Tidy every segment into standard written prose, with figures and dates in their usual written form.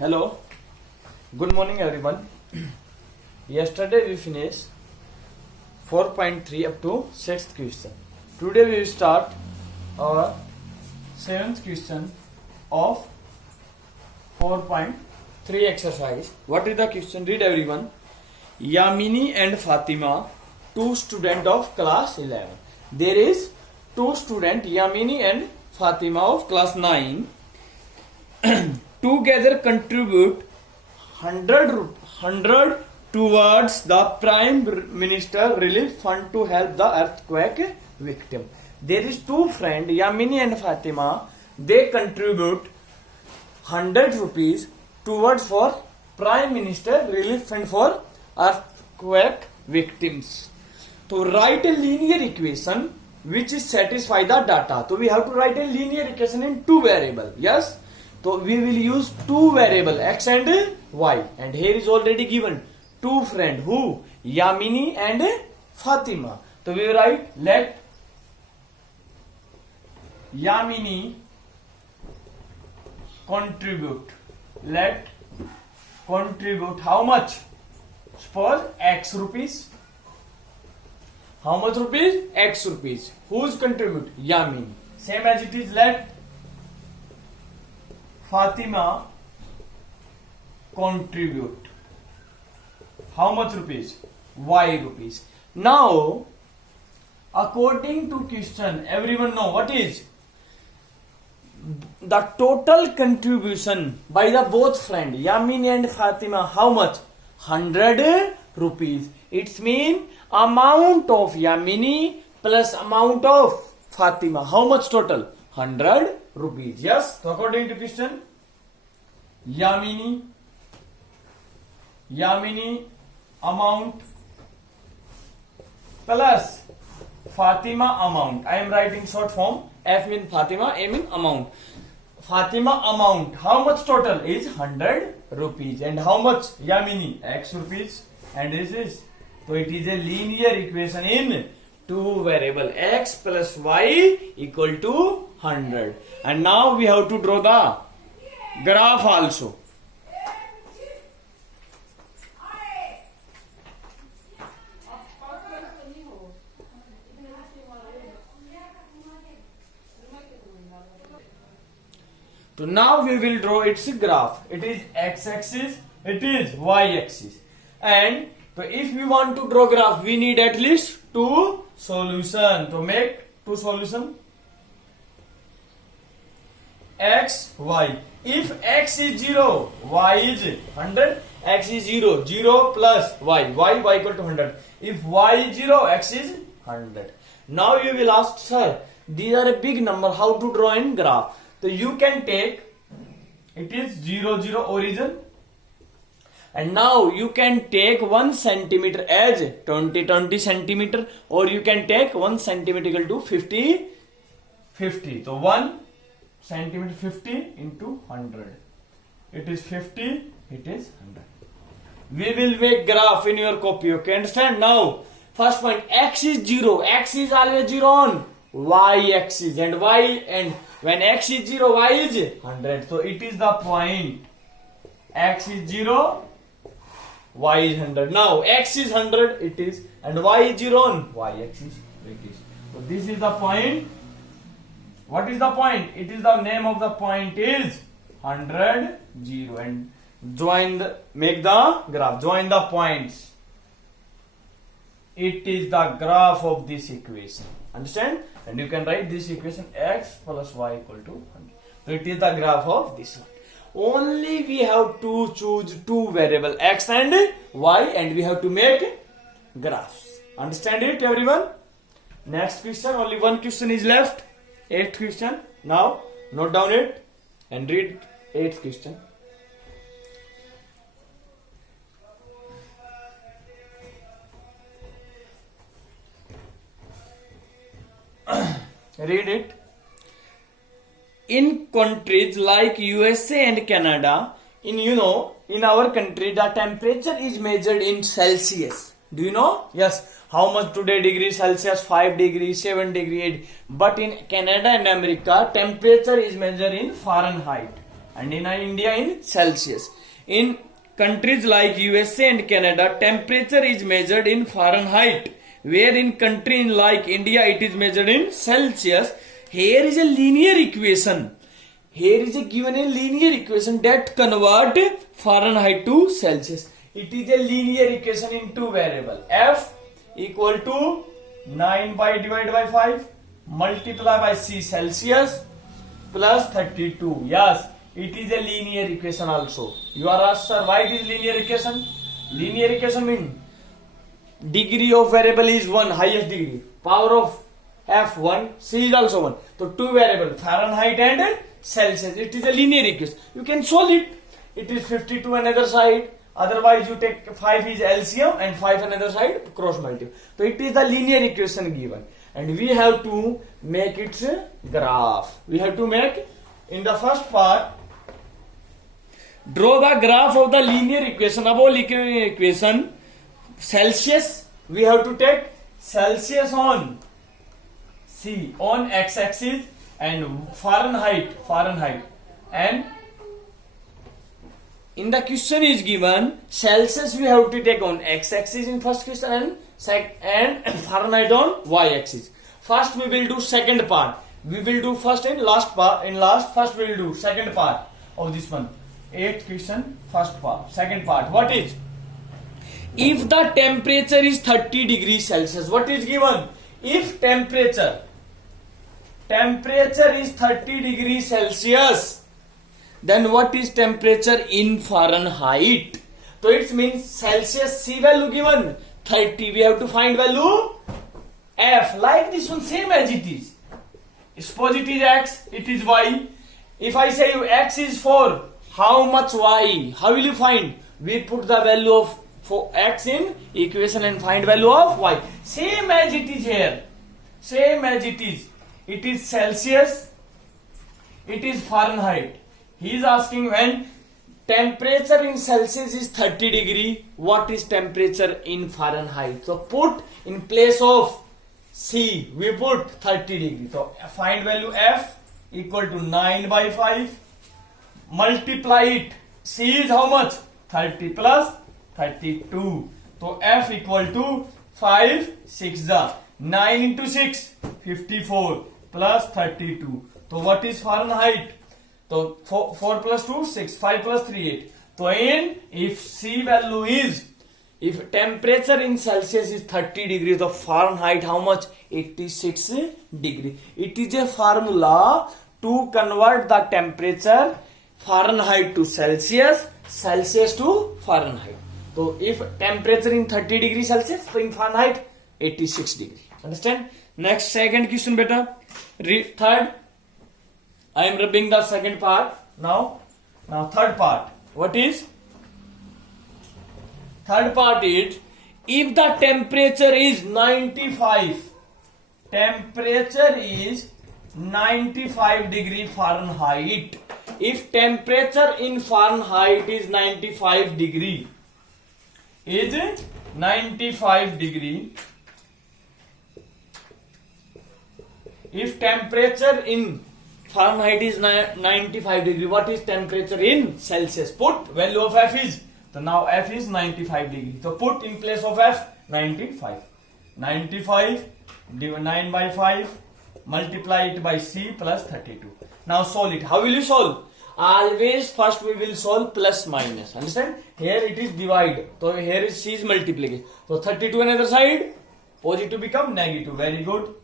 Hello, good morning everyone. Yesterday we finished 4.3 up to 6th question. Today we will start our 7th question of 4.3 exercise. What is the question? Read everyone. Yamini and Fatima, two students of class 11. There is two students, Yamini and Fatima of class 9. Together contribute 100 towards the Prime Minister Relief Fund to help the earthquake victim. There is two friends, Yamini and Fatima. They contribute 100 rupees towards for Prime Minister Relief Fund for earthquake victims. To write a linear equation which is satisfy the data. So we have to write a linear equation in two variable. Yes. So we will use two variable x and y, and here is already given two friend who Yamini and Fatima. So we will write let Yamini contribute. Let contribute how much? Suppose x rupees. How much rupees? X rupees. Who's contribute? Yamini. Same as it is let Fatima contribute. How much rupees? Y rupees. Now, according to question, everyone know what is the total contribution by the both friend Yamini and Fatima. How much? 100 rupees. It means amount of Yamini plus amount of Fatima. How much total? 100 rupees. Yes. So according to question, Yamini amount plus Fatima amount. I am writing short form. F mean Fatima, A mean amount. Fatima amount. How much total is 100 rupees, and how much Yamini? X rupees, and this is so it is a linear equation in two variable x plus y equal to 100. And now we have to draw the graph also. So now we will draw its graph. It is x-axis, it is y-axis. And so if we want to draw graph, we need at least two solution. To make two solution, x, y. If x is 0, y is 100. X is 0, 0 plus y, y equal to 100. If y is 0, x is 100. Now you will ask, sir, these are a big number, how to draw in graph? So you can take, it is 0, 0 origin. And now you can take 1 centimeter as 20 centimeter, or you can take 1 centimeter equal to 50. So 1 centimeter 50 into 100. It is 50, it is 100. We will make graph in your copy, okay? Understand? Now, first point, x is 0. X is always 0 on y-axis, and y, and when x is 0, y is 100. So it is the point x is 0, y is 100. Now x is 100, it is, and y is 0 on y-axis. It is. So this is the point. What is the point? It is the name of the point is 100, 0, and make the graph. Join the points. It is the graph of this equation. Understand? And you can write this equation x plus y equal to 100. So it is the graph of this one. Only we have to choose two variable x and y, and we have to make graphs. Understand it, everyone? Next question, only one question is left. 8th question. Now note down it and read 8th question. Read it. In countries like USA and Canada, in our country the temperature is measured in Celsius. Do you know? Yes. How much today degree Celsius? 5 degrees, 7 degrees, 8. But in Canada and America, temperature is measured in Fahrenheit. and in India in Celsius. In countries like USA and Canada, temperature is measured in Fahrenheit, where in country like India it is measured in Celsius. Here is a linear equation. Here is a given a linear equation that convert Fahrenheit to Celsius. It is a linear equation in two variable. F equal to 9 by divided by 5 multiply by C Celsius plus 32. Yes, it is a linear equation also. You are asked, sir, why it is linear equation? Linear equation means degree of variable is 1, highest degree. Power of F1, C is also 1. So two variable, Fahrenheit and Celsius. It is a linear equation. You can solve it. It is 52 another side. Otherwise you take 5 is LCM and 5 another side cross multiply. So it is the linear equation given. And we have to make its graph. We have to make, in the first part, draw the graph of the linear equation. Above linear equation, Celsius, we have to take Celsius on C, on x-axis, and Fahrenheit, and in the question is given Celsius we have to take on x-axis in first question and Fahrenheit on y-axis. First we will do second part. We will do first in last part. First we will do second part of this one. 8th question, first part, second part. What is? If the temperature is 30 degrees Celsius, what is given? If temperature is 30 degrees Celsius, then what is temperature in Fahrenheit? So it means Celsius C value given 30. We have to find value F. Like this one, same as it is. Suppose it is X, it is Y. If I say you X is 4, how much Y? How will you find? We put the value of for X in equation and find value of Y. Same as it is here. Same as it is. It is Celsius. It is Fahrenheit. He is asking when temperature in Celsius is 30 degree, what is temperature in Fahrenheit? So put in place of C, we put 30 degree. So find value F equal to 9 by 5. Multiply it. C is how much? 30 plus 32. So F equal to 5, 6 the 9 into 6, 54 plus 32. So what is Fahrenheit? So 4 plus 2, 6, 5 plus 3, 8. So if C value is, if temperature in Celsius is 30 degrees of Fahrenheit, how much? 86 degree. It is a formula to convert the temperature Fahrenheit to Celsius, Celsius to Fahrenheit. So if temperature in 30 degrees Celsius, so in Fahrenheit 86 degree. Understand? Next second question beta. Third, I am rubbing the second part. Now third part. What is? Third part is, if the temperature is 95, temperature is 95 degree Fahrenheit. If temperature in Fahrenheit is 95 degree, if temperature in Fahrenheit is 95 degree, what is temperature in Celsius? Put value of F is, so now F is 95 degree. So put in place of F 95. 95 divided 9 by 5, multiply it by C plus 32. Now solve it. How will you solve? Always first we will solve plus minus. Understand? Here it is divide. So here is C is multiplication. So 32 another side, positive become negative. Very good.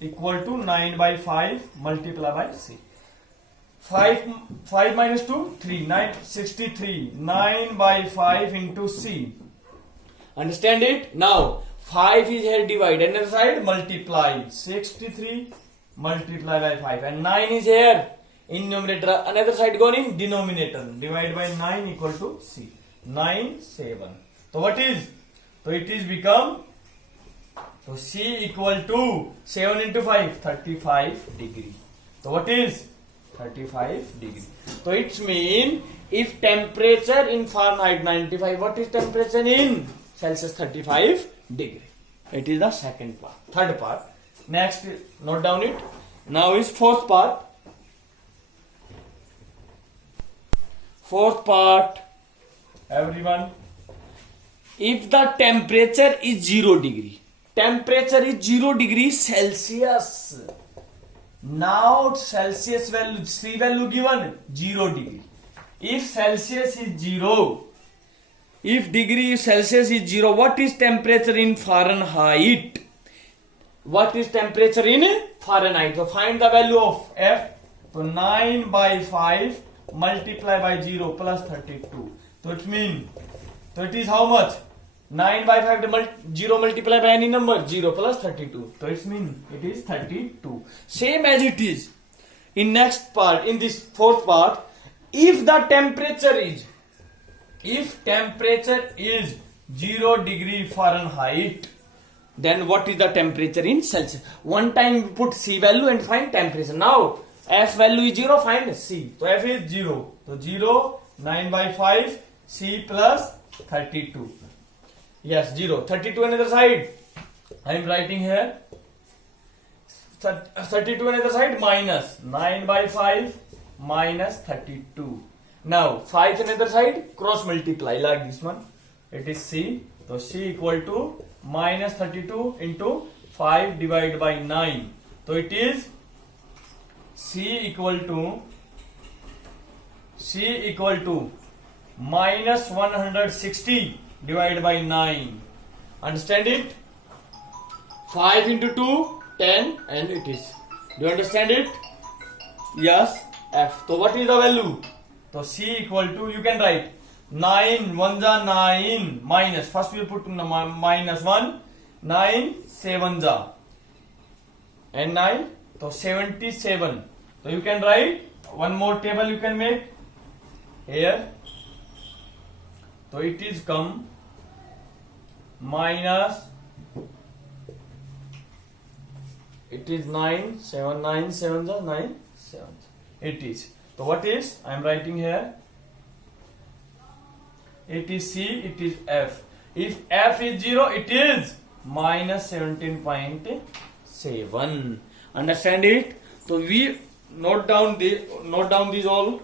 Equal to 9 by 5 multiply by C. 5 minus 2, 3, 9, 63. 9 by 5 into C. Understand it? Now 5 is here divide, another side multiply. 63 multiply by 5 and 9 is here in numerator, another side gone in denominator. Divide by 9 equal to C. 9, 7. So what is? So it is become, so C equal to 7 into 5, 35 degree. So what is? 35 degree. So it means if temperature in Fahrenheit 95, what is temperature in Celsius? 35 degree. It is the second part. Third part. Next, note down it. Now is fourth part. Fourth part, everyone. If the temperature is 0 degree, temperature is 0 degree Celsius. Now Celsius value, C value given 0 degree. If Celsius is 0, if degree Celsius is 0, what is temperature in Fahrenheit? What is temperature in Fahrenheit? So find the value of F. So 9 by 5 multiply by 0 plus 32. So it means, so it is how much? 9 by 5 0 multiply by any number, 0 plus 32. So it means it is 32. Same as it is in next part, in this fourth part. If the temperature is, if temperature is 0 degree Fahrenheit, then what is the temperature in Celsius? One time put C value and find temperature. Now F value is 0, find C. So F is 0. So 0, 9 by 5, C plus 32. Yes, 0. 32 another side. I am writing here. 32 another side minus 9 by 5 minus 32. Now 5 another side, cross multiply like this one. It is C. So C equal to minus 32 into 5 divided by 9. So it is C equal to minus 160 divided by 9. Understand it? 5 into 2, 10, and it is. Do you understand it? Yes. F. So what is the value? So C equal to, you can write 9 1 ja 9 minus, first we will put minus 1, 9 7 ja and 9, so 77. So you can write one more table, you can make here. So it is come minus, it is 9 7 9 7 ja 9 7. It is. So what is, I am writing here, it is C, it is F. If F is 0, it is minus 17.7. Understand it? So we note down these all.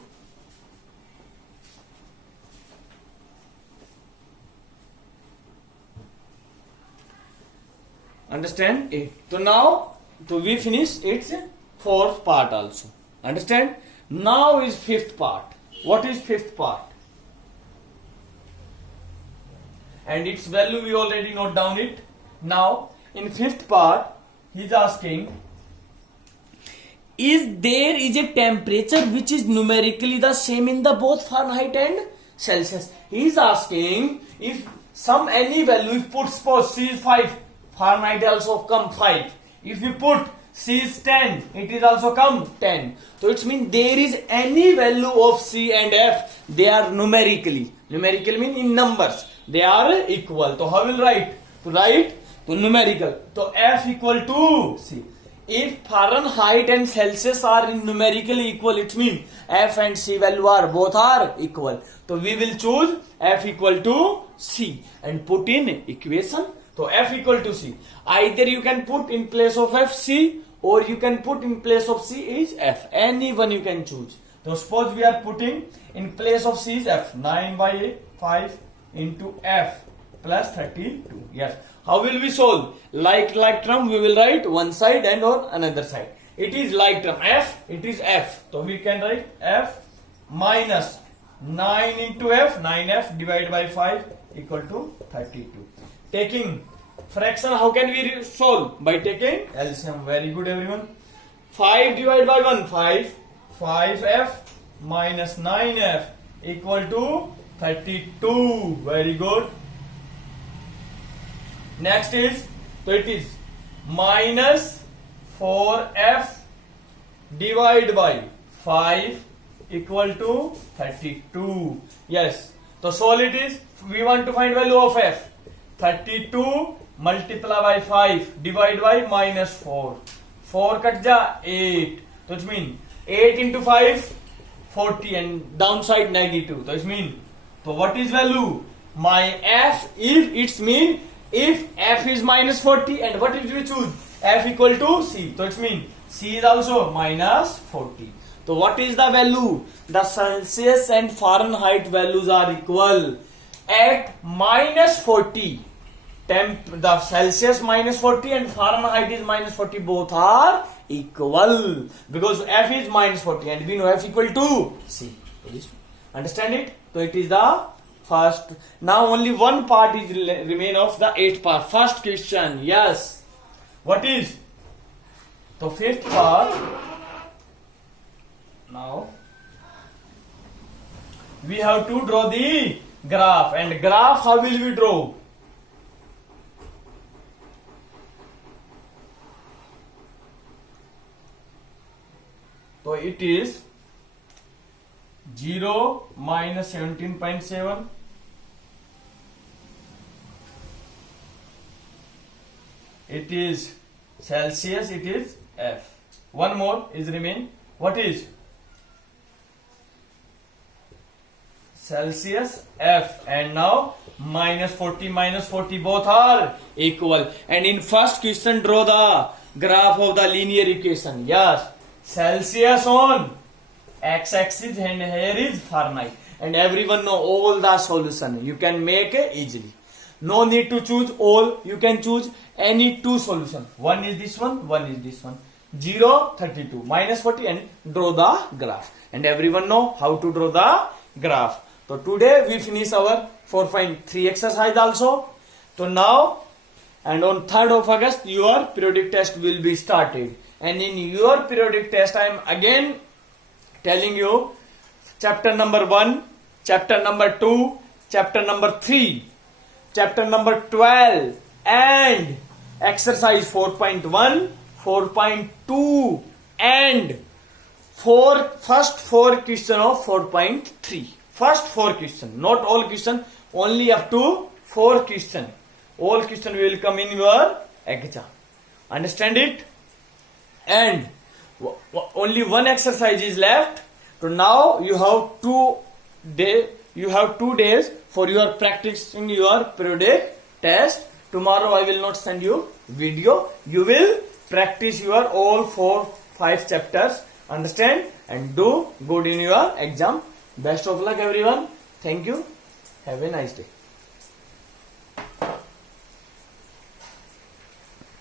Understand it? So now, so we finish its fourth part also. Understand? Now is fifth part. What is fifth part? And its value we already note down it. Now in fifth part he is asking, is there is a temperature which is numerically the same in the both Fahrenheit and Celsius. He is asking if some any value, if put suppose C is 5, Fahrenheit also come 5. If you put C is 10, it is also come 10. So it means there is any value of C and F, they are numerically. Numerical means in numbers. They are equal. So how will write? To write to numerical. So F equal to C. If Fahrenheit and Celsius are in numerically equal, it means F and C value are both are equal. So we will choose F equal to C and put in equation. So F equal to C. Either you can put in place of F C, or you can put in place of C is F. Any one you can choose. So suppose we are putting in place of C is F. 9 by 5 into F plus 32. Yes. How will we solve? Like term we will write one side and on another side. It is like term F, it is F. So we can write F minus 9 into F, 9F divided by 5 equal to 32. Taking fraction, how can we solve? By taking LCM. Very good everyone. 5 divided by 1, 5. 5F minus 9F equal to 32. Very good. Next is, so it is minus 4F divided by 5 equal to 32. Yes. So solve it is, we want to find value of F. 32 multiply by 5 divide by minus 4. 4 cut ja 8. So it means 8 into 5 40 and downside negative. So it means, so what is value? My F, if it's mean if F is minus 40, and what if we choose F equal to C? So it means C is also minus 40. So what is the value? The Celsius and Fahrenheit values are equal. At minus 40, the Celsius minus 40 and Fahrenheit is minus 40, both are equal because F is minus 40 and we know F equal to C. Understand it? So it is the first. Now only one part is remain of the 8th part. First question, yes. What is? So 5th part. Now we have to draw the graph, and graph how will we draw? So it is 0 minus 17.7, it is Celsius, it is F. One more is remain. What is? Celsius, F, and now minus 40 both are equal. And in first question draw the graph of the linear equation. Yes, Celsius on x-axis and here is Fahrenheit. And everyone know all the solution. You can make easily. No need to choose all. You can choose any two solution. One is this one is this one. 0, 32, minus 40 and draw the graph. And everyone know how to draw the graph. So today we finish our 4.3 exercise also. So now and on 3rd of August your periodic test will be started. And in your periodic test I am again telling you chapter number 1, chapter number 2, chapter number 3, chapter number 12 and exercise 4.1, 4.2 and first 4 question of 4.3. First 4 question, not all question, only up to 4 question. All question will come in your exam. Understand it? And only one exercise is left. So now you have 2 days for your practicing your periodic test. Tomorrow I will not send you video. You will practice your all 4-5 chapters. Understand? And do good in your exam. Best of luck everyone. Thank you. Have a nice day.